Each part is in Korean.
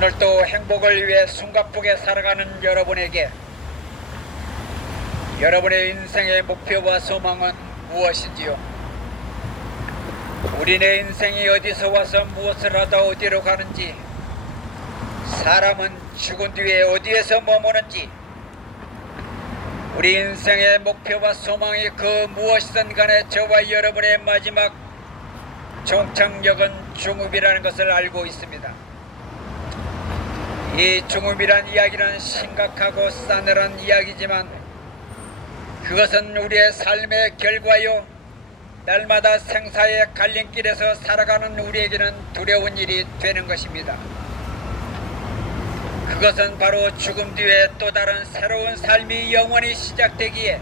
오늘도 행복을 위해 숨가쁘게 살아가는 여러분에게 여러분의 인생의 목표와 소망은 무엇인지요? 우리네 인생이 어디서 와서 무엇을 하다 어디로 가는지, 사람은 죽은 뒤에 어디에서 머무는지, 우리 인생의 목표와 소망이 그 무엇이든 간에 저와 여러분의 마지막 종착역은 중업이라는 것을 알고 있습니다. 이 중업이란 이야기는 심각하고 싸늘한 이야기지만 그것은 우리의 삶의 결과요, 날마다 생사의 갈림길에서 살아가는 우리에게는 두려운 일이 되는 것입니다. 그것은 바로 죽음 뒤에 또 다른 새로운 삶이 영원히 시작되기에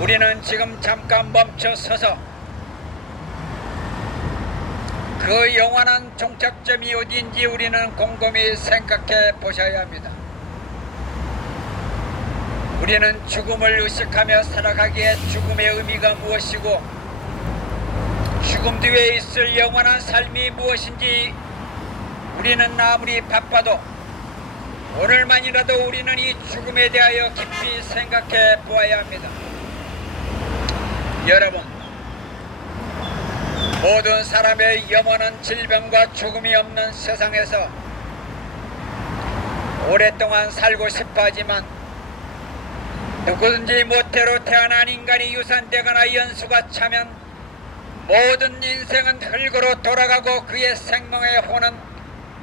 우리는 지금 잠깐 멈춰 서서 그 영원한 종착점이 어디인지 우리는 곰곰이 생각해 보셔야 합니다. 우리는 죽음을 의식하며 살아가기에 죽음의 의미가 무엇이고 죽음 뒤에 있을 영원한 삶이 무엇인지 우리는 아무리 바빠도 오늘만이라도 우리는 이 죽음에 대하여 깊이 생각해 보아야 합니다. 여러분, 모든 사람의 영원한 질병과 죽음이 없는 세상에서 오랫동안 살고 싶어 하지만 누구든지 모태로 태어난 인간이 유산되거나 연수가 차면 모든 인생은 흙으로 돌아가고 그의 생명의 혼은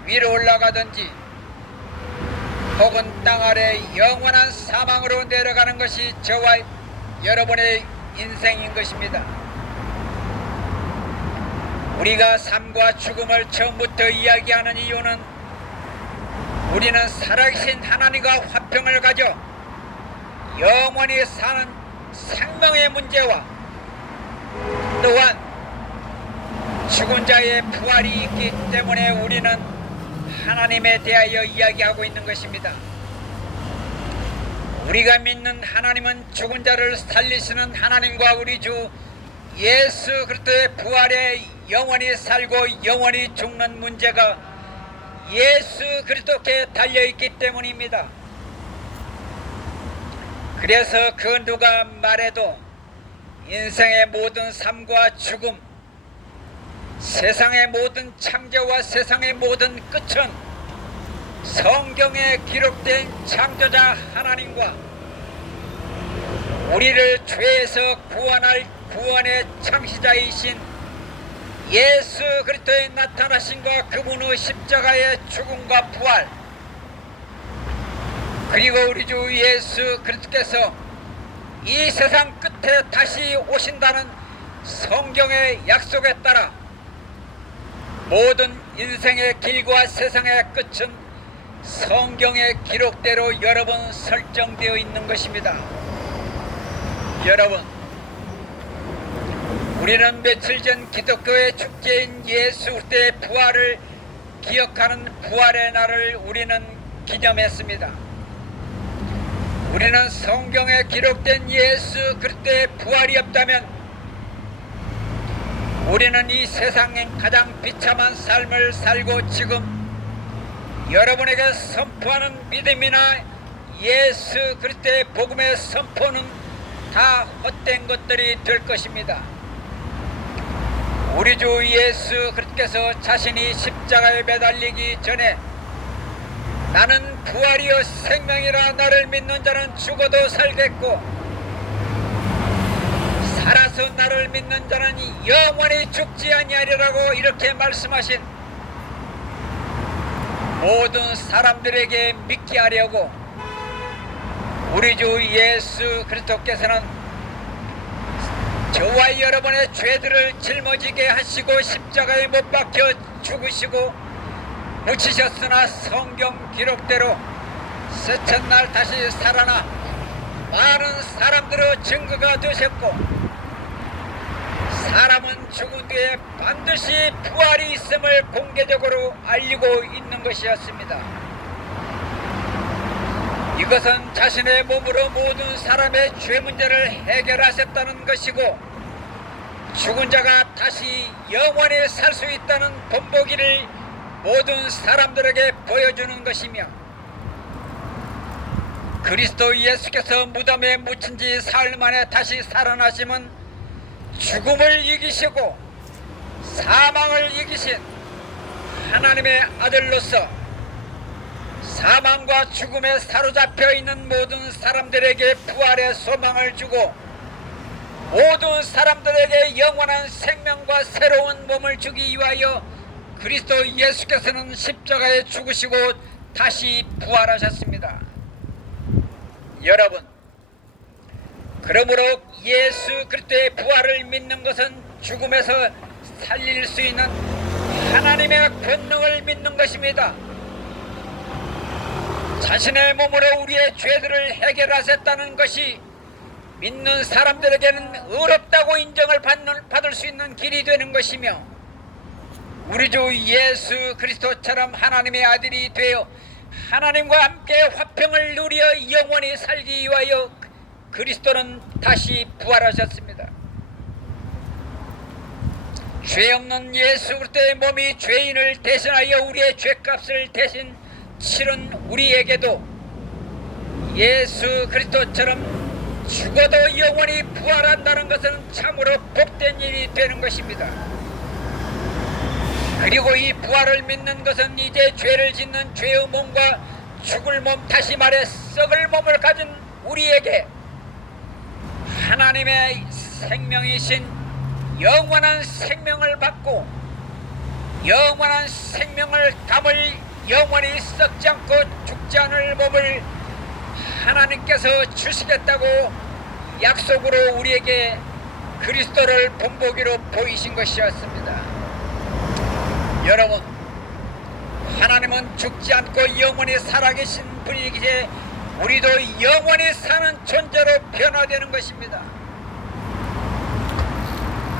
위로 올라가든지 혹은 땅 아래 영원한 사망으로 내려가는 것이 저와 여러분의 인생인 것입니다. 우리가 삶과 죽음을 처음부터 이야기하는 이유는 우리는 살아계신 하나님과 화평을 가져 영원히 사는 생명의 문제와 또한 죽은 자의 부활이 있기 때문에 우리는 하나님에 대하여 이야기하고 있는 것입니다. 우리가 믿는 하나님은 죽은 자를 살리시는 하나님과 우리 주 예수 그리스도의 부활에 영원히 살고 영원히 죽는 문제가 예수 그리스도께 달려있기 때문입니다. 그래서 그 누가 말해도 인생의 모든 삶과 죽음, 세상의 모든 창조와 세상의 모든 끝은 성경에 기록된 창조자 하나님과 우리를 죄에서 구원할 구원의 창시자이신 예수 그리스도의 나타나심과 그분의 십자가의 죽음과 부활, 그리고 우리 주 예수 그리스도께서 이 세상 끝에 다시 오신다는 성경의 약속에 따라 모든 인생의 길과 세상의 끝은 성경의 기록대로 여러 번 설정되어 있는 것입니다. 여러분, 우리는 며칠 전 기독교의 축제인 예수 그리스도의 부활을 기억하는 부활의 날을 우리는 기념했습니다. 우리는 성경에 기록된 예수 그리스도의 부활이 없다면 우리는 이 세상의 가장 비참한 삶을 살고 지금 여러분에게 선포하는 믿음이나 예수 그리스도의 복음의 선포는 다 헛된 것들이 될 것입니다. 우리 주 예수 그리스도께서 자신이 십자가에 매달리기 전에 나는 부활이요 생명이라, 나를 믿는 자는 죽어도 살겠고 살아서 나를 믿는 자는 영원히 죽지 아니하리라고 이렇게 말씀하신 모든 사람들에게 믿게 하려고 우리 주 예수 그리스도께서는 저와 여러분의 죄들을 짊어지게 하시고 십자가에 못 박혀 죽으시고 묻히셨으나 성경 기록대로 셋째 날 다시 살아나 많은 사람들의 증거가 되셨고 사람은 죽은 뒤에 반드시 부활이 있음을 공개적으로 알리고 있는 것이었습니다. 이것은 자신의 몸으로 모든 사람의 죄 문제를 해결하셨다는 것이고 죽은 자가 다시 영원히 살 수 있다는 본보기를 모든 사람들에게 보여주는 것이며, 그리스도 예수께서 무덤에 묻힌 지 사흘 만에 다시 살아나심은 죽음을 이기시고 사망을 이기신 하나님의 아들로서 사망과 죽음에 사로잡혀 있는 모든 사람들에게 부활의 소망을 주고 모든 사람들에게 영원한 생명과 새로운 몸을 주기 위하여 그리스도 예수께서는 십자가에 죽으시고 다시 부활하셨습니다. 여러분, 그러므로 예수 그리스도의 부활을 믿는 것은 죽음에서 살릴 수 있는 하나님의 권능을 믿는 것입니다. 자신의 몸으로 우리의 죄들을 해결하셨다는 것이 믿는 사람들에게는 어렵다고 인정을 받을 수 있는 길이 되는 것이며, 우리 주 예수 그리스도처럼 하나님의 아들이 되어 하나님과 함께 화평을 누려 영원히 살기 위하여 그리스도는 다시 부활하셨습니다. 죄 없는 예수 그리스도의 몸이 죄인을 대신하여 우리의 죄값을 대신 치른 우리에게도 예수 그리스도처럼 죽어도 영원히 부활한다는 것은 참으로 복된 일이 되는 것입니다. 그리고 이 부활을 믿는 것은 이제 죄를 짓는 죄의 몸과 죽을 몸, 다시 말해 썩을 몸을 가진 우리에게 하나님의 생명이신 영원한 생명을 받고 영원한 생명을 담을 영원히 썩지 않고 죽지 않을 몸을 하나님께서 주시겠다고 약속으로 우리에게 그리스도를 본보기로 보이신 것이었습니다. 여러분, 하나님은 죽지 않고 영원히 살아계신 분이기에 우리도 영원히 사는 존재로 변화되는 것입니다.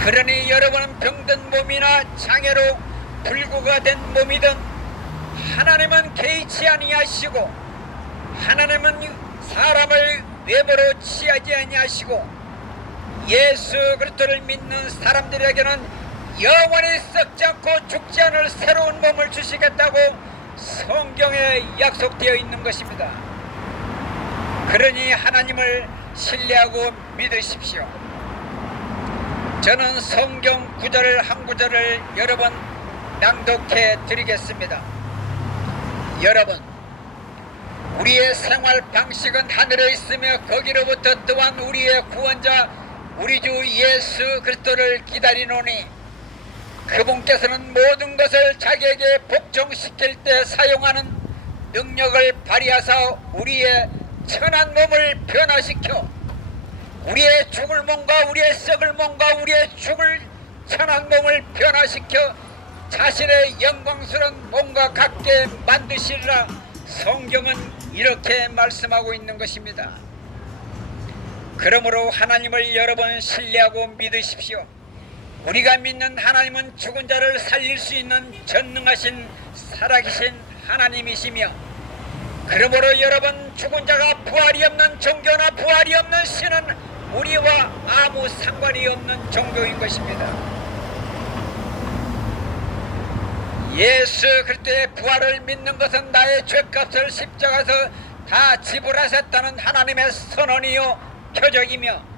그러니 여러분은 병든 몸이나 장애로 불구가 된 몸이든 하나님은 개의치 아니하시고 하나님은 사람을 외모로 취하지 아니하시고 예수 그리스도를 믿는 사람들에게는 영원히 썩지 않고 죽지 않을 새로운 몸을 주시겠다고 성경에 약속되어 있는 것입니다. 그러니 하나님을 신뢰하고 믿으십시오. 저는 성경 구절을 한 구절을 여러 번 낭독해 드리겠습니다. 여러분, 우리의 생활 방식은 하늘에 있으며 거기로부터 또한 우리의 구원자 우리 주 예수 그리스도를 기다리노니 그분께서는 모든 것을 자기에게 복종시킬 때 사용하는 능력을 발휘하사 우리의 천한 몸을 변화시켜 우리의 죽을 몸과 우리의 썩을 몸과 우리의 죽을 천한 몸을 변화시켜 자신의 영광스러운 몸과 같게 만드시리라. 성경은 이렇게 말씀하고 있는 것입니다. 그러므로 하나님을 여러 번 신뢰하고 믿으십시오. 우리가 믿는 하나님은 죽은 자를 살릴 수 있는 전능하신 살아계신 하나님이시며, 그러므로 여러분, 죽은 자가 부활이 없는 종교나 부활이 없는 신은 우리와 아무 상관이 없는 종교인 것입니다. 예수 그리스도의 부활을 믿는 것은 나의 죄값을 십자가에서 다 지불하셨다는 하나님의 선언이요 표적이며,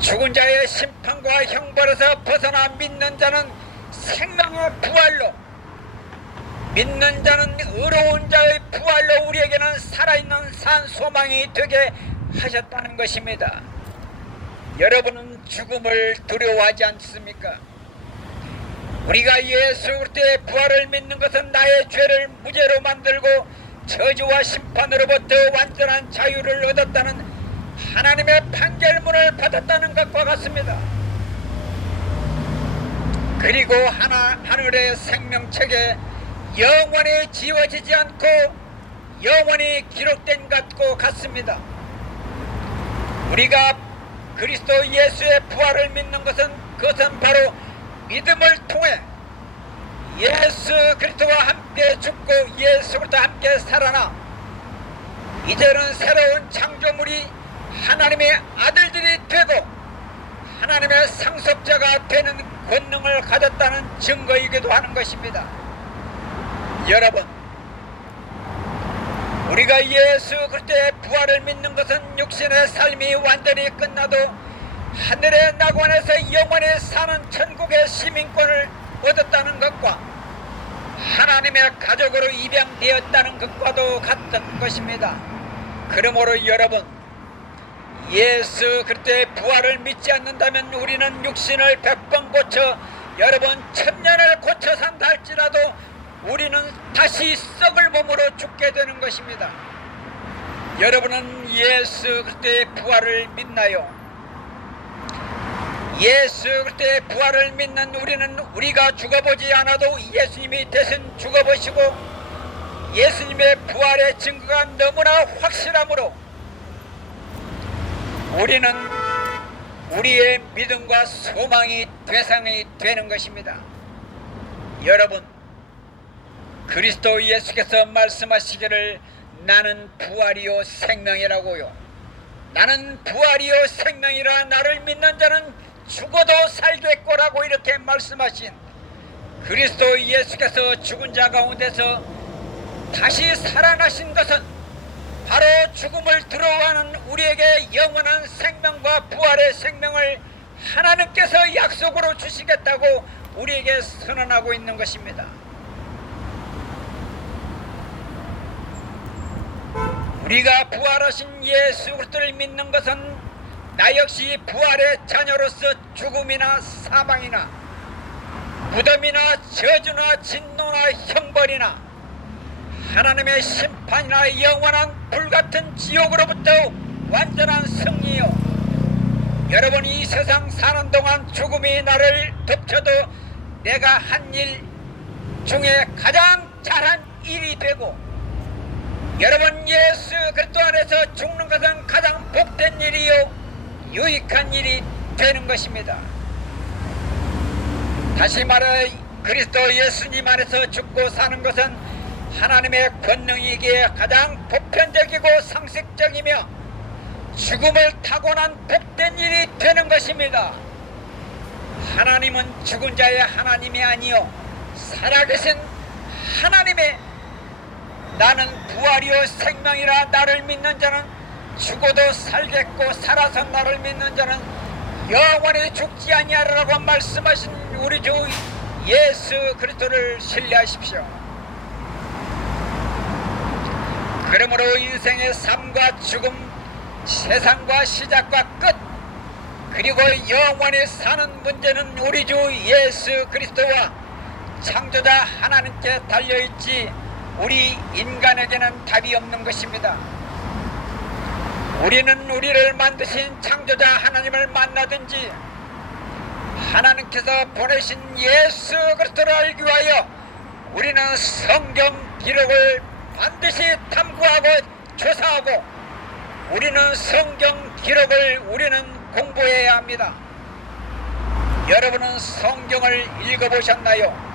죽은 자의 심판과 형벌에서 벗어나 믿는 자는 생명의 부활로, 믿는 자는 의로운 자의 부활로 우리에게는 살아있는 산 소망이 되게 하셨다는 것입니다. 여러분은 죽음을 두려워하지 않습니까? 우리가 예수 그리스도의 부활을 믿는 것은 나의 죄를 무죄로 만들고 저주와 심판으로부터 완전한 자유를 얻었다는 하나님의 판결문을 받았다는 것과 같습니다. 그리고 하늘의 생명책에 영원히 지워지지 않고 영원히 기록된 것과 같습니다. 우리가 그리스도 예수의 부활을 믿는 것은 그것은 바로 믿음을 통해 예수 그리스도와 함께 죽고 예수 그리스도와 함께 살아나 이제는 새로운 창조물이 하나님의 아들들이 되고 하나님의 상속자가 되는 권능을 가졌다는 증거이기도 하는 것입니다. 여러분, 우리가 예수 그리스도의 부활을 믿는 것은 육신의 삶이 완전히 끝나도 하늘의 낙원에서 영원히 사는 천국의 시민권을 얻었다는 것과 하나님의 가족으로 입양되었다는 것과도 같은 것입니다. 그러므로 여러분, 예수 그리스도의 부활을 믿지 않는다면 우리는 육신을 100번 고쳐 여러분 1000년을 고쳐 산다 할지라도 우리는 다시 썩을 몸으로 죽게 되는 것입니다. 여러분은 예수 그리스도의 부활을 믿나요? 예수 그리스도의 부활을 믿는 우리는 우리가 죽어보지 않아도 예수님이 대신 죽어보시고 예수님의 부활의 증거가 너무나 확실하므로 우리는 우리의 믿음과 소망이 대상이 되는 것입니다. 여러분, 그리스도 예수께서 말씀하시기를 나는 부활이요 생명이라고요. 나는 부활이요 생명이라 나를 믿는 자는 죽어도 살겠고라고 이렇게 말씀하신 그리스도 예수께서 죽은 자 가운데서 다시 살아나신 것은 바로 죽음을 들어가는 우리에게 영원한 생명과 부활의 생명을 하나님께서 약속으로 주시겠다고 우리에게 선언하고 있는 것입니다. 우리가 부활하신 예수 그리스도를 믿는 것은 나 역시 부활의 자녀로서 죽음이나 사망이나 무덤이나 저주나 진노나 형벌이나 하나님의 심판이나 영원한 불같은 지옥으로부터 완전한 승리요, 여러분 이 세상 사는 동안 죽음이 나를 덮쳐도 내가 한 일 중에 가장 잘한 일이 되고 여러분 예수 그리스도 안에서 죽는 것은 가장 복된 일이요 유익한 일이 되는 것입니다. 다시 말해 그리스도 예수님 안에서 죽고 사는 것은 하나님의 권능이기에 가장 보편적이고 상식적이며 죽음을 타고난 복된 일이 되는 것입니다. 하나님은 죽은 자의 하나님이 아니요 살아계신 하나님의 나는 부활이요 생명이라 나를 믿는 자는 죽어도 살겠고 살아서 나를 믿는 자는 영원히 죽지 아니하리라고 말씀하신 우리 주 예수 그리스도를 신뢰하십시오. 그러므로 인생의 삶과 죽음, 세상과 시작과 끝, 그리고 영원히 사는 문제는 우리 주 예수 그리스도와 창조자 하나님께 달려있지 우리 인간에게는 답이 없는 것입니다. 우리는 우리를 만드신 창조자 하나님을 만나든지 하나님께서 보내신 예수 그리스도를 알기 위하여 우리는 성경 기록을 반드시 탐구하고 조사하고 우리는 성경 기록을 우리는 공부해야 합니다. 여러분은 성경을 읽어보셨나요?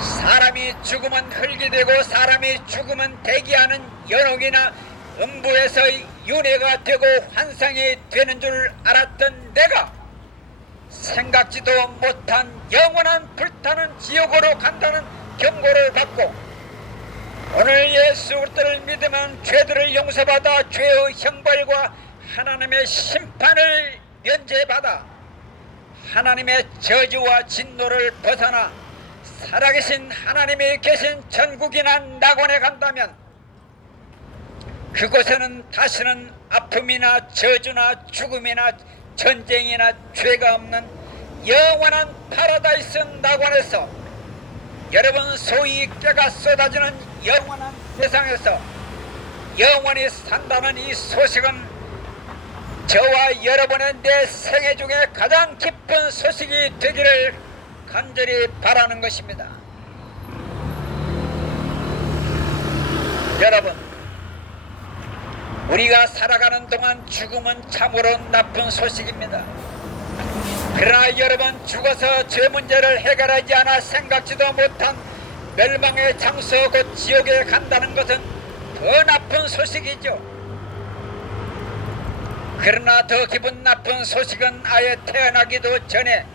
사람이 죽으면 흙이 되고 사람이 죽으면 대기하는 연옥이나 음부에서 윤회가 되고 환상이 되는 줄 알았던 내가 생각지도 못한 영원한 불타는 지옥으로 간다는 경고를 받고 오늘 예수 그리스도를 믿으면 죄들을 용서받아 죄의 형벌과 하나님의 심판을 면제받아 하나님의 저주와 진노를 벗어나 살아계신 하나님이 계신 천국이나 낙원에 간다면 그곳에는 다시는 아픔이나 저주나 죽음이나 전쟁이나 죄가 없는 영원한 파라다이스 낙원에서 여러분 소위 깨가 쏟아지는 영원한 세상에서 영원히 산다는 이 소식은 저와 여러분의 내 생애 중에 가장 기쁜 소식이 되기를 간절히 바라는 것입니다. 여러분, 우리가 살아가는 동안 죽음은 참으로 나쁜 소식입니다. 그러나 여러분, 죽어서 죄 문제를 해결하지 않아 생각지도 못한 멸망의 장소 곧 지옥에 간다는 것은 더 나쁜 소식이죠. 그러나 더 기분 나쁜 소식은 아예 태어나기도 전에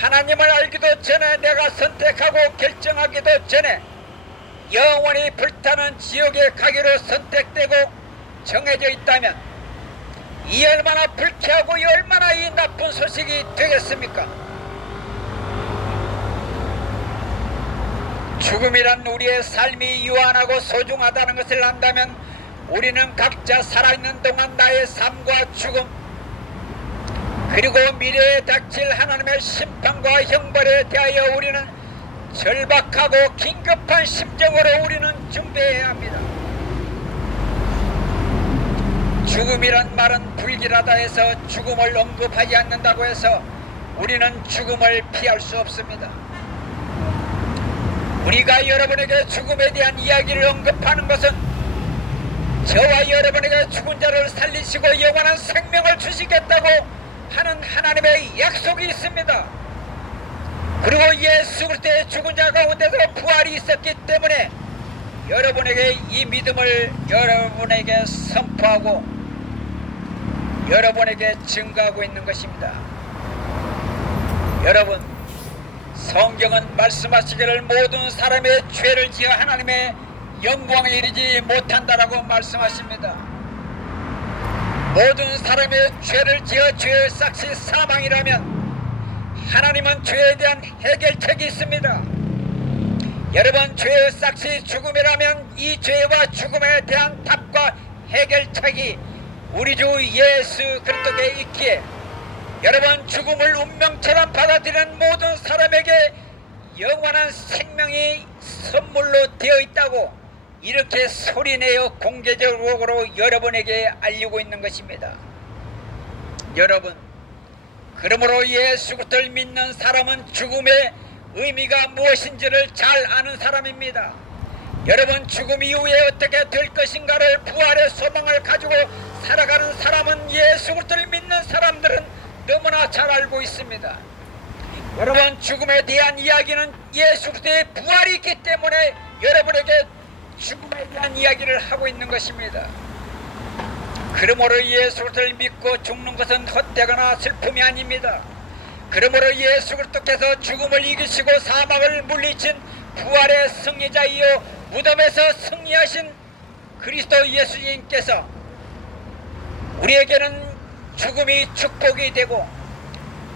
하나님을 알기도 전에 내가 선택하고 결정하기도 전에 영원히 불타는 지옥에 가기로 선택되고 정해져 있다면 이 얼마나 불쾌하고 이 얼마나 이 나쁜 소식이 되겠습니까? 죽음이란 우리의 삶이 유한하고 소중하다는 것을 안다면 우리는 각자 살아있는 동안 나의 삶과 죽음 그리고 미래에 닥칠 하나님의 심판과 형벌에 대하여 우리는 절박하고 긴급한 심정으로 우리는 준비해야 합니다. 죽음이란 말은 불길하다 해서 죽음을 언급하지 않는다고 해서 우리는 죽음을 피할 수 없습니다. 우리가 여러분에게 죽음에 대한 이야기를 언급하는 것은 저와 여러분에게 죽은 자를 살리시고 영원한 생명을 주시겠다고 하는 하나님의 약속이 있습니다. 그리고 예수 그리스도의 죽은 자 가운데서 부활이 있었기 때문에 여러분에게 이 믿음을 여러분에게 선포하고 여러분에게 증거하고 있는 것입니다. 여러분, 성경은 말씀하시기를 모든 사람의 죄를 지어 하나님의 영광에 이르지 못한다라고 말씀하십니다. 모든 사람의 죄를 지어 죄의 삭시 사망이라면 하나님은 죄에 대한 해결책이 있습니다. 여러분, 죄의 삭시 죽음이라면 이 죄와 죽음에 대한 답과 해결책이 우리 주 예수 그리스도께 있기에 여러분, 죽음을 운명처럼 받아들이는 모든 사람에게 영원한 생명이 선물로 되어 있다고 이렇게 소리내어 공개적으로 여러분에게 알리고 있는 것입니다. 여러분, 그러므로 예수 그리스도를 믿는 사람은 죽음의 의미가 무엇인지를 잘 아는 사람입니다. 여러분, 죽음 이후에 어떻게 될 것인가를 부활의 소망을 가지고 살아가는 사람은 예수 그리스도를 믿는 사람들은 너무나 잘 알고 있습니다. 여러분, 죽음에 대한 이야기는 예수 그리스도의 부활이 있기 때문에 여러분에게 죽음에 대한 이야기를 하고 있는 것입니다. 그러므로 예수 그리스도를 믿고 죽는 것은 헛되거나 슬픔이 아닙니다. 그러므로 예수 그리스도께서 죽음을 이기시고 사망을 물리친 부활의 승리자이요 무덤에서 승리하신 그리스도 예수님께서 우리에게는 죽음이 축복이 되고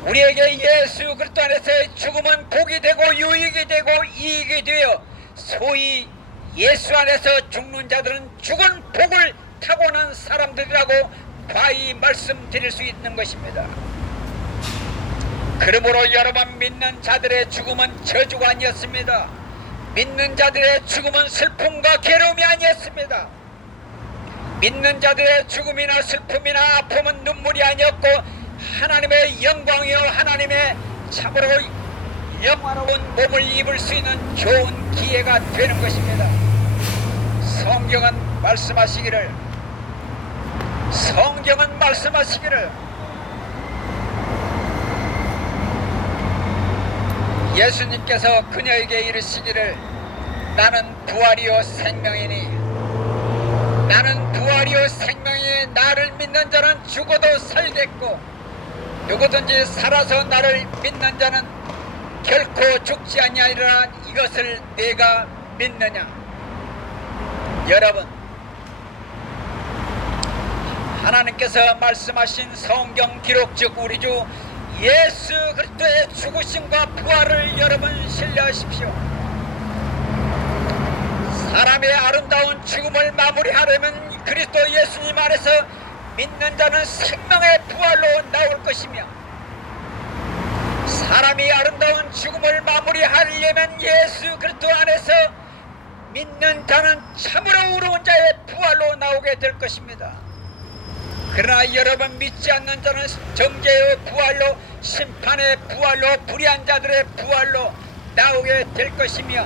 우리에게 예수 그리스도 안에서의 죽음은 복이 되고 유익이 되고 이익이 되어 소위 예수 안에서 죽는 자들은 죽은 복을 타고난 사람들이라고 과히 말씀드릴 수 있는 것입니다. 그러므로 여러분, 믿는 자들의 죽음은 저주가 아니었습니다. 믿는 자들의 죽음은 슬픔과 괴로움이 아니었습니다. 믿는 자들의 죽음이나 슬픔이나 아픔은 눈물이 아니었고 하나님의 영광이요 하나님의 참으로 영화로운 몸을 입을 수 있는 좋은 기회가 되는 것입니다. 성경은 말씀하시기를 예수님께서 그녀에게 이르시기를 나는 부활이요 생명이니 나는 부활이요 생명이니 나를 믿는 자는 죽어도 살겠고 누구든지 살아서 나를 믿는 자는 결코 죽지 아니하리라. 이것을 내가 믿느냐? 여러분, 하나님께서 말씀하신 성경 기록 즉 우리 주 예수 그리스도의 죽으심과 부활을 여러분 신뢰하십시오. 사람의 아름다운 죽음을 마무리하려면 그리스도 예수님 안에서 믿는 자는 생명의 부활로 나올 것이며 사람이 아름다운 죽음을 마무리하려면 예수 그리스도 안에서 믿는 자는 참으로 의로운 자의 부활로 나오게 될 것입니다. 그러나 여러분, 믿지 않는 자는 정죄의 부활로 심판의 부활로 불의한 자들의 부활로 나오게 될 것이며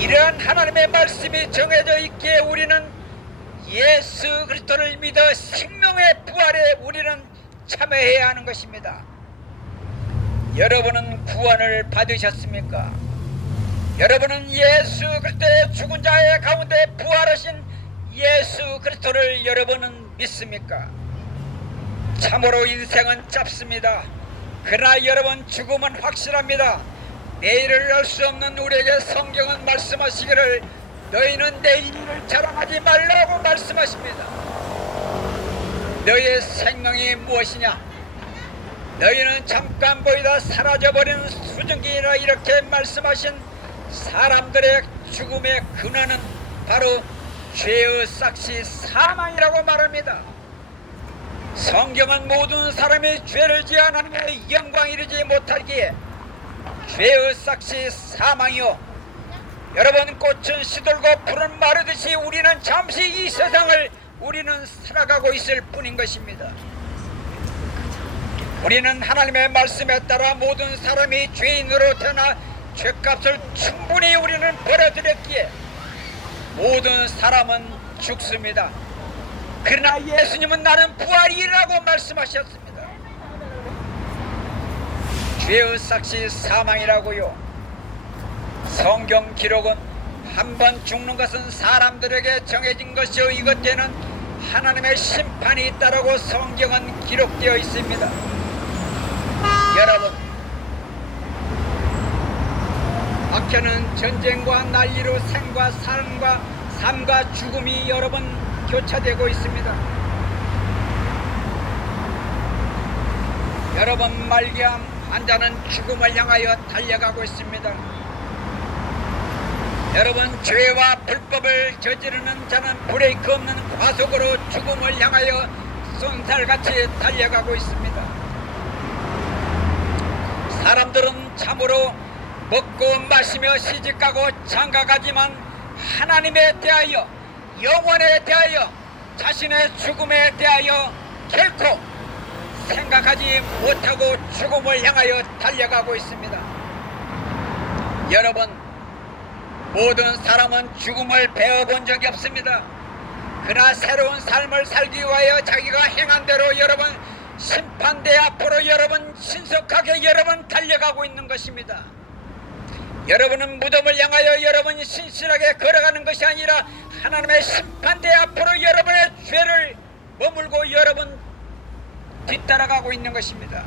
이러한 하나님의 말씀이 정해져 있기에 우리는 예수 그리스도를 믿어 생명의 부활에 우리는 참여해야 하는 것입니다. 여러분은 구원을 받으셨습니까? 여러분은 예수 그리스도의 죽은 자의 가운데 부활하신 예수 그리스도를 여러분은 믿습니까? 참으로 인생은 짧습니다. 그러나 여러분, 죽음은 확실합니다. 내일을 알 수 없는 우리에게 성경은 말씀하시기를 너희는 내일 일을 자랑하지 말라고 말씀하십니다. 너희의 생명이 무엇이냐? 너희는 잠깐 보이다 사라져버리는 수증기라 이렇게 말씀하신 사람들의 죽음의 근원은 바로 죄의 삭시 사망이라고 말합니다. 성경은 모든 사람이 죄를 지어 하나님의 영광 이르지 못하기에 죄의 삭시 사망이요, 여러분 꽃은 시들고 풀은 마르듯이 우리는 잠시 이 세상을 우리는 살아가고 있을 뿐인 것입니다. 우리는 하나님의 말씀에 따라 모든 사람이 죄인으로 태어나 죄값을 충분히 우리는 벌어들였기에 모든 사람은 죽습니다. 그러나 예수님은 나는 부활이라고 말씀하셨습니다. 죄의 삭시 사망이라고요. 성경 기록은 한 번 죽는 것은 사람들에게 정해진 것이요, 이것에는 하나님의 심판이 있다라고 성경은 기록되어 있습니다. 여러분, 박해는 전쟁과 난리로 생과 삶과 삶과 죽음이 여러 번 교차되고 있습니다. 여러분, 말기암 환자는 죽음을 향하여 달려가고 있습니다. 여러분, 죄와 불법을 저지르는 자는 브레이크 없는 과속으로 죽음을 향하여 쏜살같이 달려가고 있습니다. 사람들은 참으로 먹고 마시며 시집가고 장가가지만 하나님에 대하여, 영원에 대하여, 자신의 죽음에 대하여 결코 생각하지 못하고 죽음을 향하여 달려가고 있습니다. 여러분, 모든 사람은 죽음을 배워본 적이 없습니다. 그러나 새로운 삶을 살기 위하여 자기가 행한 대로 여러분 심판대 앞으로 여러분 신속하게 여러분 달려가고 있는 것입니다. 여러분은 무덤을 향하여 여러분 신실하게 걸어가는 것이 아니라 하나님의 심판대 앞으로 여러분의 죄를 머물고 여러분 뒤따라가고 있는 것입니다.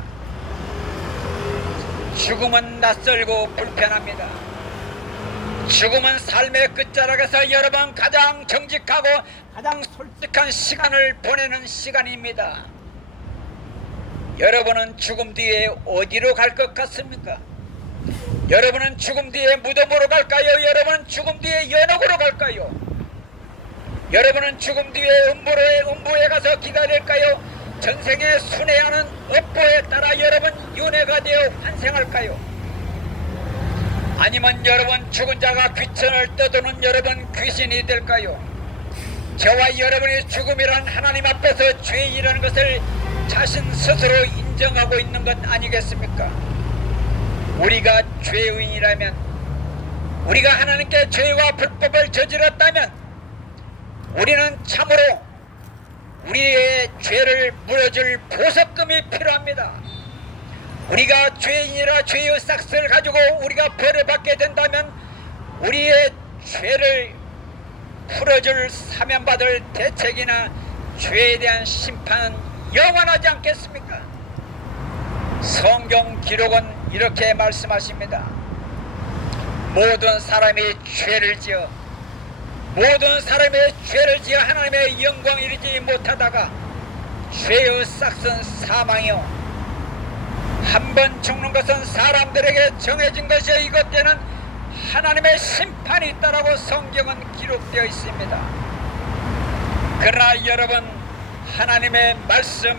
죽음은 낯설고 불편합니다. 죽음은 삶의 끝자락에서 여러분 가장 정직하고 가장 솔직한 시간을 보내는 시간입니다. 여러분은 죽음 뒤에 어디로 갈 것 같습니까? 여러분은 죽음 뒤에 무덤으로 갈까요? 여러분은 죽음 뒤에 연옥으로 갈까요? 여러분은 죽음 뒤에 음부에 가서 기다릴까요? 전생에 순회하는 업보에 따라 여러분 윤회가 되어 환생할까요? 아니면 여러분 죽은 자가 귀천을 떠도는 여러분 귀신이 될까요? 저와 여러분의 죽음이란 하나님 앞에서 죄인이라는 것을 자신 스스로 인정하고 있는 것 아니겠습니까? 우리가 죄인이라면, 우리가 하나님께 죄와 불법을 저질렀다면 우리는 참으로 우리의 죄를 물어줄 보석금이 필요합니다. 우리가 죄인이라 죄의 삭스를 가지고 우리가 벌을 받게 된다면 우리의 죄를 풀어줄 사면받을 대책이나 죄에 대한 심판은 영원하지 않겠습니까? 성경 기록은 이렇게 말씀하십니다. 모든 사람이 죄를 지어 하나님의 영광 이르지 못하다가 죄의 삭은 사망이요, 한 번 죽는 것은 사람들에게 정해진 것이요, 이것 때는 하나님의 심판이 있다라고 성경은 기록되어 있습니다. 그러나 여러분, 하나님의 말씀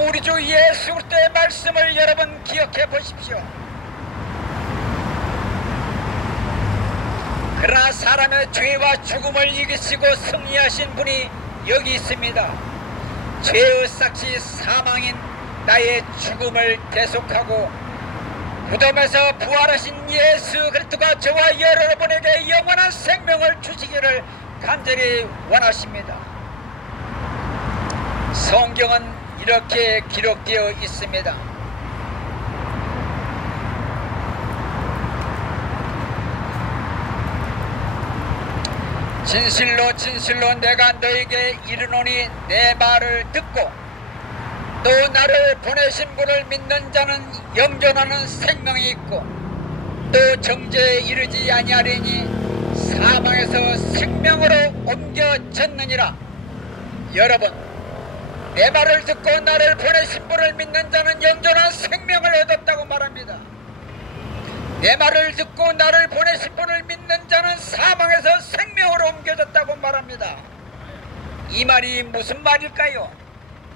우리 주 예수 그리스도의 말씀을 여러분 기억해 보십시오. 그러나 사람의 죄와 죽음을 이기시고 승리하신 분이 여기 있습니다. 죄의 삭시 사망인 나의 죽음을 대속하고 무덤에서 부활하신 예수 그리스도가 저와 여러분에게 영원한 생명을 주시기를 간절히 원하십니다. 성경은 이렇게 기록되어 있습니다. 진실로 진실로 내가 너에게 이르노니 내 말을 듣고 또 나를 보내신 분을 믿는 자는 영존하는 생명이 있고 또 정죄에 이르지 아니하리니 사망에서 생명으로 옮겨졌느니라. 여러분, 내 말을 듣고 나를 보내신 분을 믿는 자는 영존한 생명을 얻었다고 말합니다. 내 말을 듣고 나를 보내신 분을 믿는 자는 사망에서 생명으로 옮겨졌다고 말합니다. 이 말이 무슨 말일까요?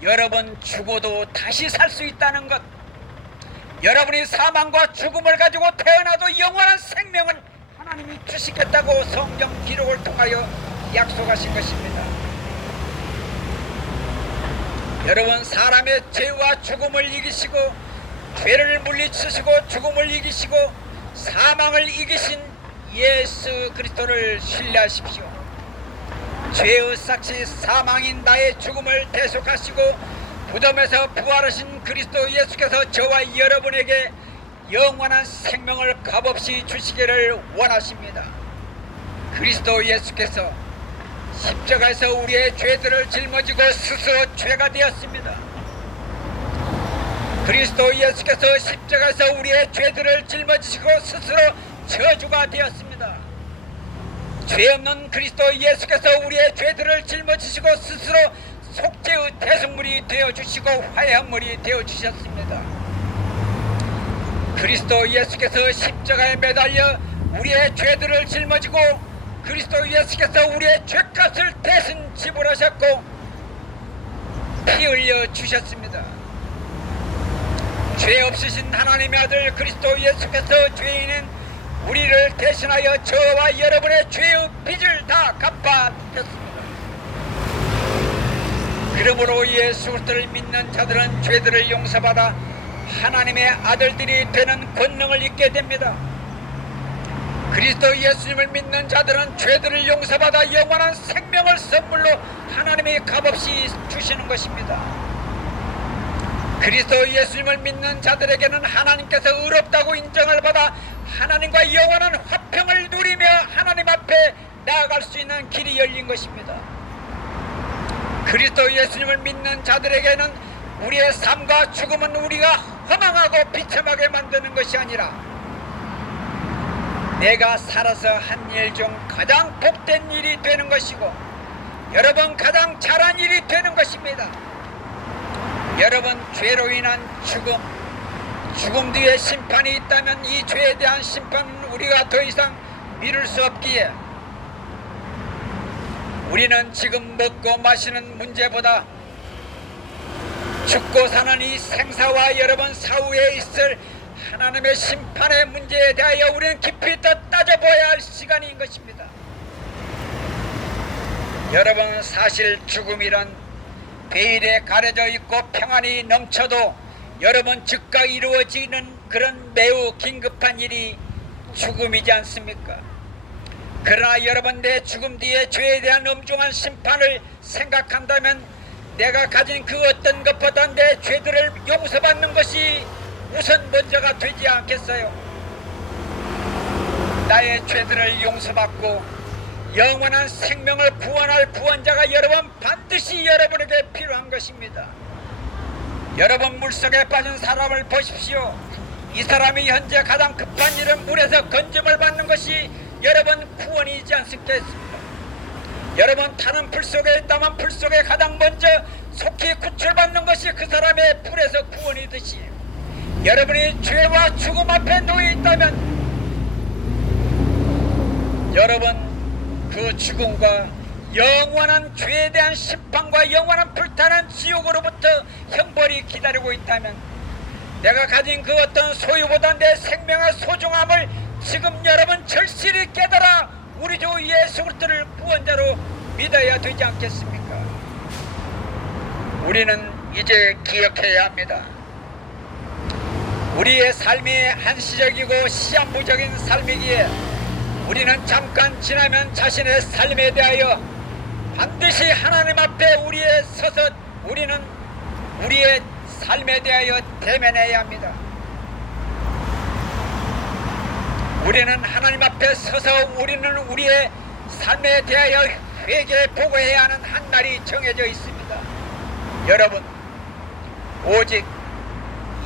여러분, 죽어도 다시 살 수 있다는 것, 여러분이 사망과 죽음을 가지고 태어나도 영원한 생명은 하나님이 주시겠다고 성경 기록을 통하여 약속하신 것입니다. 여러분, 사람의 죄와 죽음을 이기시고 죄를 물리치시고 죽음을 이기시고 사망을 이기신 예수 그리스도를 신뢰하십시오. 죄의 삭시 사망인 나의 죽음을 대속하시고 무덤에서 부활하신 그리스도 예수께서 저와 여러분에게 영원한 생명을 값없이 주시기를 원하십니다. 그리스도 예수께서 십자가에서 우리의 죄들을 짊어지고 스스로 죄가 되었습니다. 그리스도 예수께서 십자가에서 우리의 죄들을 짊어지시고 스스로 저주가 되었습니다. 죄 없는 그리스도 예수께서 우리의 죄들을 짊어지시고 스스로 속죄의 대속물이 되어주시고 화해한물이 되어주셨습니다. 그리스도 예수께서 십자가에 매달려 우리의 죄들을 짊어지고 그리스도 예수께서 우리의 죄값을 대신 지불하셨고 피 흘려 주셨습니다. 죄 없으신 하나님의 아들 그리스도 예수께서 죄인인 우리를 대신하여 저와 여러분의 죄의 빚을 다 갚아주셨습니다. 그러므로 예수 그리스도를 믿는 자들은 죄들을 용서받아 하나님의 아들들이 되는 권능을 잊게 됩니다. 그리스도 예수님을 믿는 자들은 죄들을 용서받아 영원한 생명을 선물로 하나님이 값없이 주시는 것입니다. 그리스도 예수님을 믿는 자들에게는 하나님께서 의롭다고 인정을 받아 하나님과 영원한 화평을 누리며 하나님 앞에 나아갈 수 있는 길이 열린 것입니다. 그리스도 예수님을 믿는 자들에게는 우리의 삶과 죽음은 우리가 허망하고 비참하게 만드는 것이 아니라 내가 살아서 한 일 중 가장 복된 일이 되는 것이고 여러분 가장 잘한 일이 되는 것입니다. 여러분, 죄로 인한 죽음 뒤에 심판이 있다면 이 죄에 대한 심판은 우리가 더 이상 미룰 수 없기에 우리는 지금 먹고 마시는 문제보다 죽고 사는 이 생사와 여러분 사후에 있을 하나님의 심판의 문제에 대하여 우리는 깊이 더 따져보아야 할 시간인 것입니다. 여러분, 사실 죽음이란 베일에 가려져 있고 평안이 넘쳐도 여러분 즉각 이루어지는 그런 매우 긴급한 일이 죽음이지 않습니까? 그러나 여러분, 내 죽음 뒤에 죄에 대한 엄중한 심판을 생각한다면 내가 가진 그 어떤 것보다 내 죄들을 용서받는 것이 우선 먼저가 되지 않겠어요? 나의 죄들을 용서받고 영원한 생명을 구원할 구원자가 여러분 반드시 여러분에게 필요한 것입니다. 여러분, 물속에 빠진 사람을 보십시오. 이 사람이 현재 가장 급한 일은 물에서 건짐을 받는 것이 여러분 구원이지 않겠습니까? 여러분, 타는 풀 속에 있다면 풀 속에 가장 먼저 속히 구출받는 것이 그 사람의 불에서 구원이듯이 여러분이 죄와 죽음 앞에 놓여 있다면 여러분 그 죽음과 영원한 죄에 대한 심판과 영원한 불타는 지옥으로부터 형벌이 기다리고 있다면 내가 가진 그 어떤 소유보다 내 생명의 소중함을 지금 여러분 절실히 깨달아 우리 주 예수 그리스도를 구원자로 믿어야 되지 않겠습니까? 우리는 이제 기억해야 합니다. 우리의 삶이 한시적이고 시한부적인 삶이기에 우리는 잠깐 지나면 자신의 삶에 대하여 반드시 하나님 앞에 우리는 우리의 삶에 대하여 대면해야 합니다. 우리는 하나님 앞에 서서 우리는 우리의 삶에 대하여 회개 보고해야 하는 한 날이 정해져 있습니다. 여러분, 오직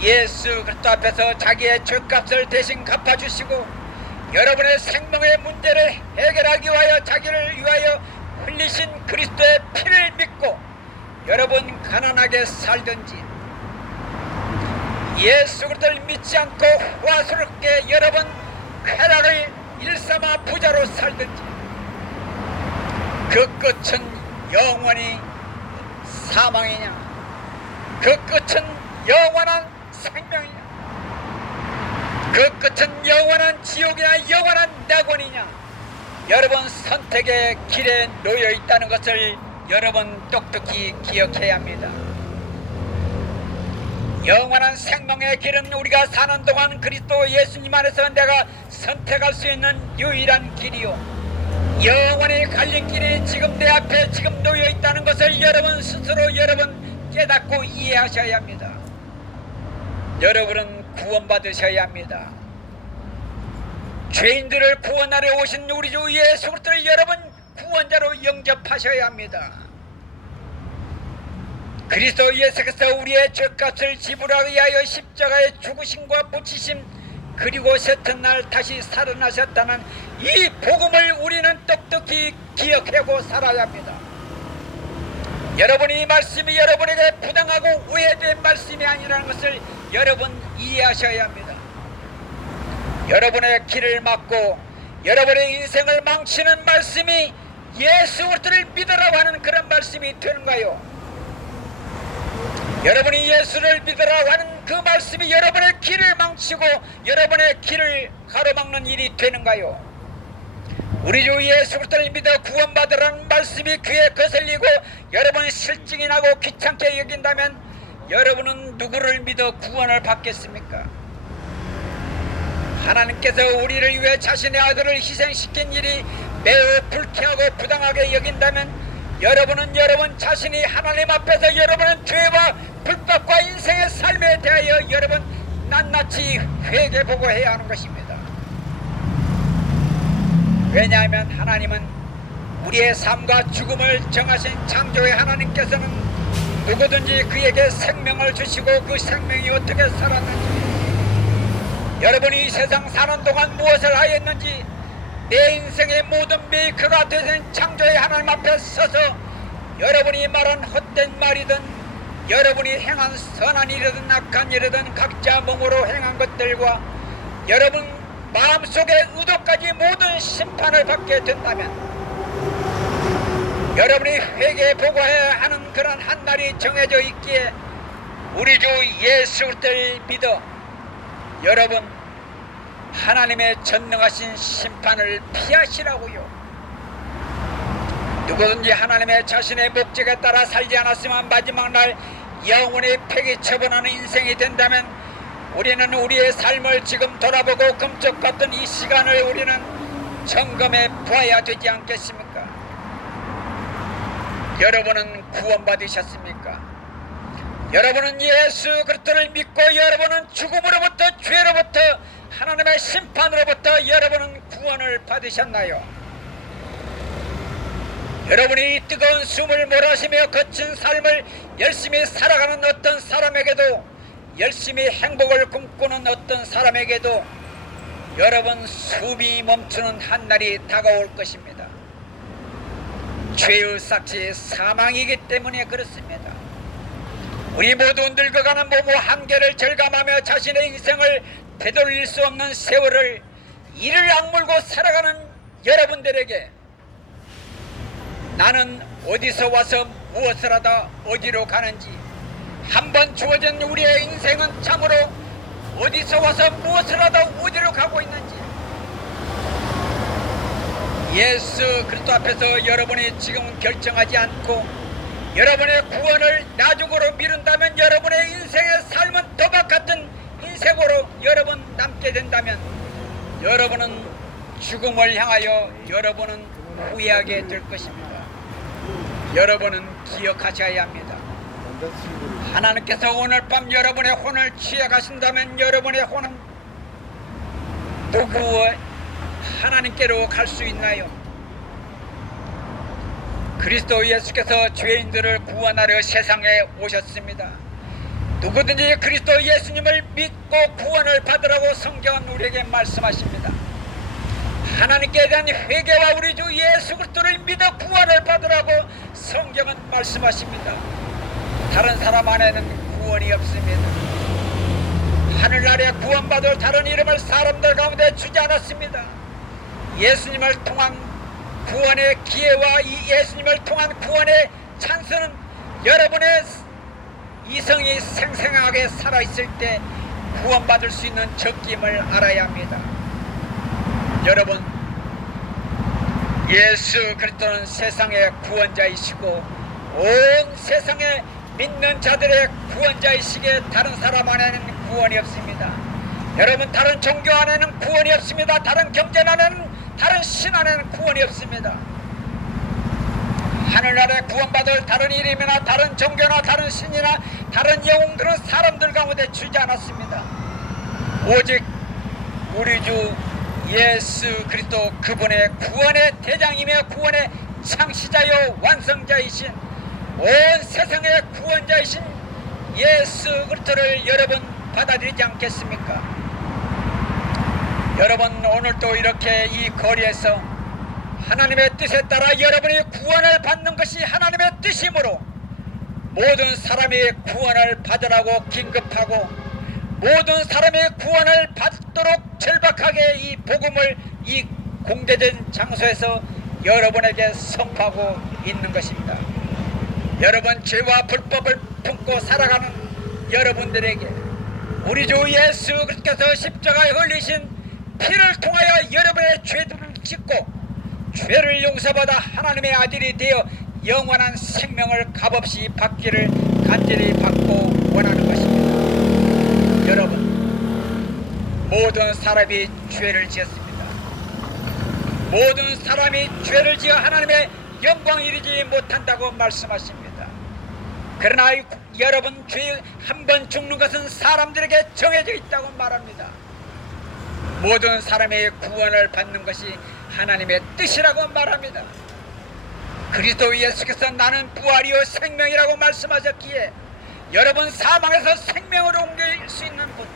예수 그리스도 앞에서 자기의 죄값을 대신 갚아주시고 여러분의 생명의 문제를 해결하기 위하여 자기를 위하여 흘리신 그리스도의 피를 믿고 여러분 가난하게 살든지, 예수 그리스도를 믿지 않고 호화스럽게 여러분 쾌락을 일삼아 부자로 살든지, 그 끝은 영원히 사망이냐, 그 끝은 영원한 생명이냐, 그 끝은 영원한 지옥이냐 영원한 낙원이냐, 여러분 선택의 길에 놓여 있다는 것을 여러분 똑똑히 기억해야 합니다. 영원한 생명의 길은 우리가 사는 동안 그리스도 예수님 안에서 내가 선택할 수 있는 유일한 길이요, 영원히 갈림길이 지금 내 앞에 지금 놓여 있다는 것을 여러분 스스로 여러분 깨닫고 이해하셔야 합니다. 여러분은 구원받으셔야 합니다. 죄인들을 구원하러 오신 우리 주 예수 그리스도를 여러분 구원자로 영접하셔야 합니다. 그리스도 예수께서 우리의 죄값을 지불하기 위하여 십자가에 죽으심과 묻히심, 그리고 셋째 날 다시 살아나셨다는 이 복음을 우리는 똑똑히 기억하고 살아야 합니다. 여러분이 이 말씀이 여러분에게 부당하고 오해된 말씀이 아니라는 것을 여러분 이해하셔야 합니다. 여러분의 길을 막고 여러분의 인생을 망치는 말씀이 예수 그리스도를 믿으라고 하는 그런 말씀이 되는가요? 여러분이 예수를 믿으라고 하는 그 말씀이 여러분의 길을 망치고 여러분의 길을 가로막는 일이 되는가요? 우리 주 예수 그리스도를 믿어 구원받으라는 말씀이 귀에 거슬리고 여러분 실증이 나고 귀찮게 여긴다면 여러분은 누구를 믿어 구원을 받겠습니까? 하나님께서 우리를 위해 자신의 아들을 희생시킨 일이 매우 불쾌하고 부당하게 여긴다면 여러분은 여러분 자신이 하나님 앞에서 여러분은 죄와 불법과 인생의 삶에 대하여 여러분 낱낱이 회개보고 해야 하는 것입니다. 왜냐하면 하나님은 우리의 삶과 죽음을 정하신 창조의 하나님께서는 누구든지 그에게 생명을 주시고 그 생명이 어떻게 살았는지, 여러분이 이 세상 사는 동안 무엇을 하였는지, 내 인생의 모든 메이커가 되신 창조의 하나님 앞에 서서 여러분이 말한 헛된 말이든 여러분이 행한 선한 일이든 악한 일이든 각자 몸으로 행한 것들과 여러분 마음속의 의도까지 모든 심판을 받게 된다면 여러분이 회개에 보고해야 하는 그런 한 날이 정해져 있기에 우리 주 예수 그리스도를 믿어 여러분 하나님의 전능하신 심판을 피하시라고요. 누구든지 하나님의 자신의 목적에 따라 살지 않았으면 마지막 날 영원히 폐기 처분하는 인생이 된다면 우리는 우리의 삶을 지금 돌아보고 금쪽같은 이 시간을 우리는 점검해 보아야 되지 않겠습니까? 여러분은 구원받으셨습니까? 여러분은 예수 그리스도를 믿고 여러분은 죽음으로부터 죄로부터 하나님의 심판으로부터 여러분은 구원을 받으셨나요? 여러분이 이 뜨거운 숨을 몰아쉬며 거친 삶을 열심히 살아가는 어떤 사람에게도, 열심히 행복을 꿈꾸는 어떤 사람에게도 여러분 숨이 멈추는 한 날이 다가올 것입니다. 죄의 삭시 사망이기 때문에 그렇습니다. 우리 모두 늙어가는 몸의 한계를 절감하며 자신의 인생을 되돌릴 수 없는 세월을 이를 악물고 살아가는 여러분들에게 나는 어디서 와서 무엇을 하다 어디로 가는지, 한번 주어진 우리의 인생은 참으로 어디서 와서 무엇을 하다 어디로 가고 있는지, 예수 그리스도 앞에서 여러분이 지금 결정하지 않고 여러분의 구원을 나중으로 미룬다면 여러분의 인생의 삶은 도박 같은 인생으로 여러분 남게 된다면 여러분은 죽음을 향하여 여러분은 후회하게 될 것입니다. 여러분은 기억하셔야 합니다. 하나님께서 오늘 밤 여러분의 혼을 취해 가신다면 여러분의 혼은 누구의 하나님께로 갈 수 있나요? 그리스도 예수께서 죄인들을 구원하려 세상에 오셨습니다. 누구든지 그리스도 예수님을 믿고 구원을 받으라고 성경은 우리에게 말씀하십니다. 하나님께 대한 회개와 우리 주 예수 그리스도를 믿어 구원을 받으라고 성경은 말씀하십니다. 다른 사람 안에는 구원이 없습니다. 하늘나라에 구원받을 다른 이름을 사람들 가운데 주지 않았습니다. 예수님을 통한 구원의 기회와 이 예수님을 통한 구원의 찬스는 여러분의 이성이 생생하게 살아있을 때 구원받을 수 있는 적임을 알아야 합니다. 여러분, 예수 그리스도는 세상의 구원자이시고 온 세상에 믿는 자들의 구원자이시기에 다른 사람 안에는 구원이 없습니다. 여러분, 다른 종교 안에는 구원이 없습니다. 다른 경전 안에는, 다른 신 안에는 구원이 없습니다. 하늘나라에 구원받을 다른 이름이나 다른 종교나 다른 신이나 다른 영웅들은 사람들 가운데 주지 않았습니다. 오직 우리 주 예수 그리스도 그분의 구원의 대장이며 구원의 창시자요 완성자이신 온 세상의 구원자이신 예수 그리스도를 여러분 받아들이지 않겠습니까? 여러분, 오늘도 이렇게 이 거리에서 하나님의 뜻에 따라 여러분이 구원을 받는 것이 하나님의 뜻이므로 모든 사람이 구원을 받으라고 긴급하고 모든 사람이 구원을 받도록 절박하게 이 복음을 이 공개된 장소에서 여러분에게 선포하고 있는 것입니다. 여러분, 죄와 불법을 품고 살아가는 여러분들에게 우리 주 예수 그리스도께서 십자가에 흘리신 피를 통하여 여러분의 죄들을 짓고 죄를 용서받아 하나님의 아들이 되어 영원한 생명을 값없이 받기를 간절히 받고 원하는 것입니다. 여러분, 모든 사람이 죄를 지었습니다. 모든 사람이 죄를 지어 하나님의 영광 이르지 못한다고 말씀하십니다. 그러나 여러분, 죄 한 번 죽는 것은 사람들에게 정해져 있다고 말합니다. 모든 사람의 구원을 받는 것이 하나님의 뜻이라고 말합니다. 그리스도 예수께서 나는 부활이요 생명이라고 말씀하셨기에 여러분, 사망에서 생명으로 옮길 수 있는 분,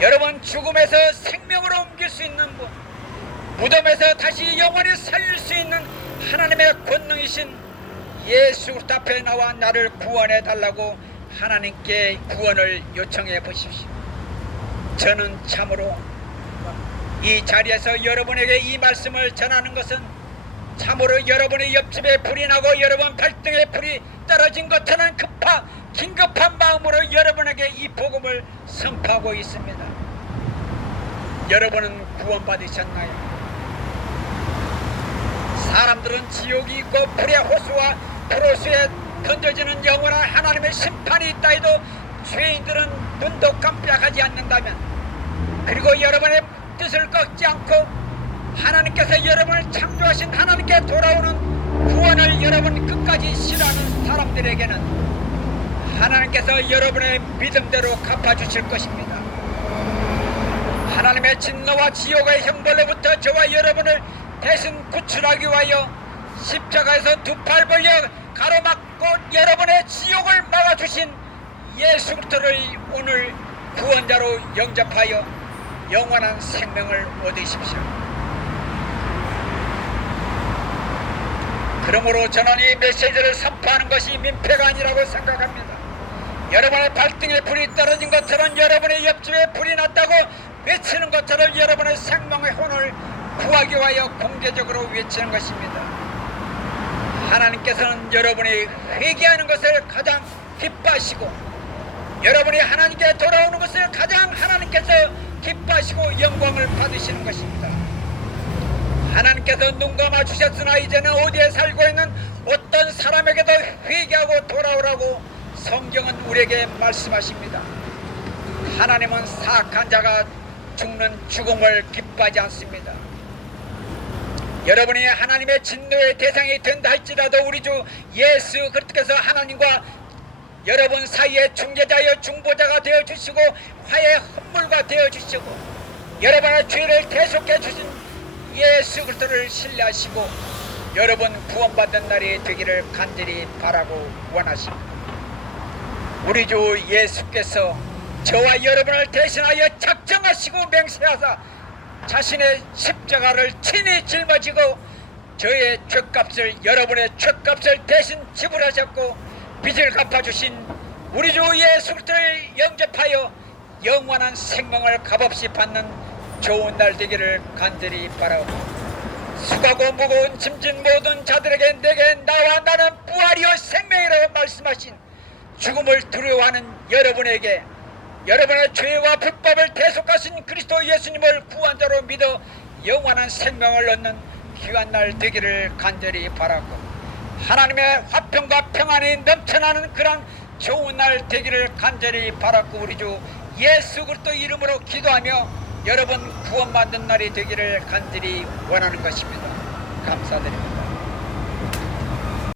여러분, 죽음에서 생명으로 옮길 수 있는 분, 무덤에서 다시 영원히 살릴 수 있는 하나님의 권능이신 예수 그리스도 앞에 나와 나를 구원해 달라고 하나님께 구원을 요청해 보십시오. 저는 참으로 이 자리에서 여러분에게 이 말씀을 전하는 것은 참으로 여러분의 옆집에 불이 나고 여러분 발등에 불이 떨어진 것처럼 긴급한 마음으로 여러분에게 이 복음을 선포하고 있습니다. 여러분은 구원받으셨나요? 사람들은 지옥이 있고 불의 호수와 불호수에 던져지는 영원한 하나님의 심판이 있다 해도 죄인들은 눈도 깜빡하지 않는다면, 그리고 여러분의 뜻을 꺾지 않고 하나님께서 여러분을 창조하신 하나님께 돌아오는 구원을 여러분 끝까지 싫어하는 사람들에게는 하나님께서 여러분의 믿음대로 갚아주실 것입니다. 하나님의 진노와 지옥의 형벌로부터 저와 여러분을 대신 구출하기 위하여 십자가에서 두 팔 벌려 가로막고 여러분의 지옥을 막아주신 예수 그리스도를 오늘 구원자로 영접하여 영원한 생명을 얻으십시오. 그러므로 저는 이 메시지를 선포하는 것이 민폐가 아니라고 생각합니다. 여러분의 발등에 불이 떨어진 것처럼 여러분의 옆집에 불이 났다고 외치는 것처럼 여러분의 생명의 혼을 구하기 위하여 공개적으로 외치는 것입니다. 하나님께서는 여러분이 회개하는 것을 가장 기뻐하시고 여러분이 하나님께 돌아오는 것을 가장 하나님께서 기뻐하시고 영광을 받으시는 것입니다. 하나님께서 눈 감아 주셨으나 이제는 어디에 살고 있는 어떤 사람에게도 회개하고 돌아오라고 성경은 우리에게 말씀하십니다. 하나님은 사악한 자가 죽는 죽음을 기뻐하지 않습니다. 여러분이 하나님의 진노의 대상이 된다 할지라도 우리 주 예수 그리스도께서 하나님과 여러분 사이에 중재자여 중보자가 되어주시고 화해 헌물과 되어주시고 여러분의 죄를 대속해 주신 예수 그리스도를 신뢰하시고 여러분 구원받는 날이 되기를 간절히 바라고 원하십니다. 우리 주 예수께서 저와 여러분을 대신하여 작정하시고 맹세하사 자신의 십자가를 친히 짊어지고 저의 죄값을, 여러분의 죄값을 대신 지불하셨고 빚을 갚아주신 우리 주 예수 그리스도를 영접하여 영원한 생명을 값없이 받는 좋은 날 되기를 간절히 바라옵니다. 수고하고 무거운 짐진 모든 자들에게 내게 나와 나는 부활이요 생명이라고 말씀하신 죽음을 두려워하는 여러분에게 여러분의 죄와 불법을 대속하신 그리스도 예수님을 구원자로 믿어 영원한 생명을 얻는 귀한 날 되기를 간절히 바라고 하나님의 화평과 평안이 넘쳐나는 그런 좋은 날 되기를 간절히 바라고 우리 주 예수 그리스도 이름으로 기도하며 여러분 구원받는 날이 되기를 간절히 원하는 것입니다. 감사드립니다.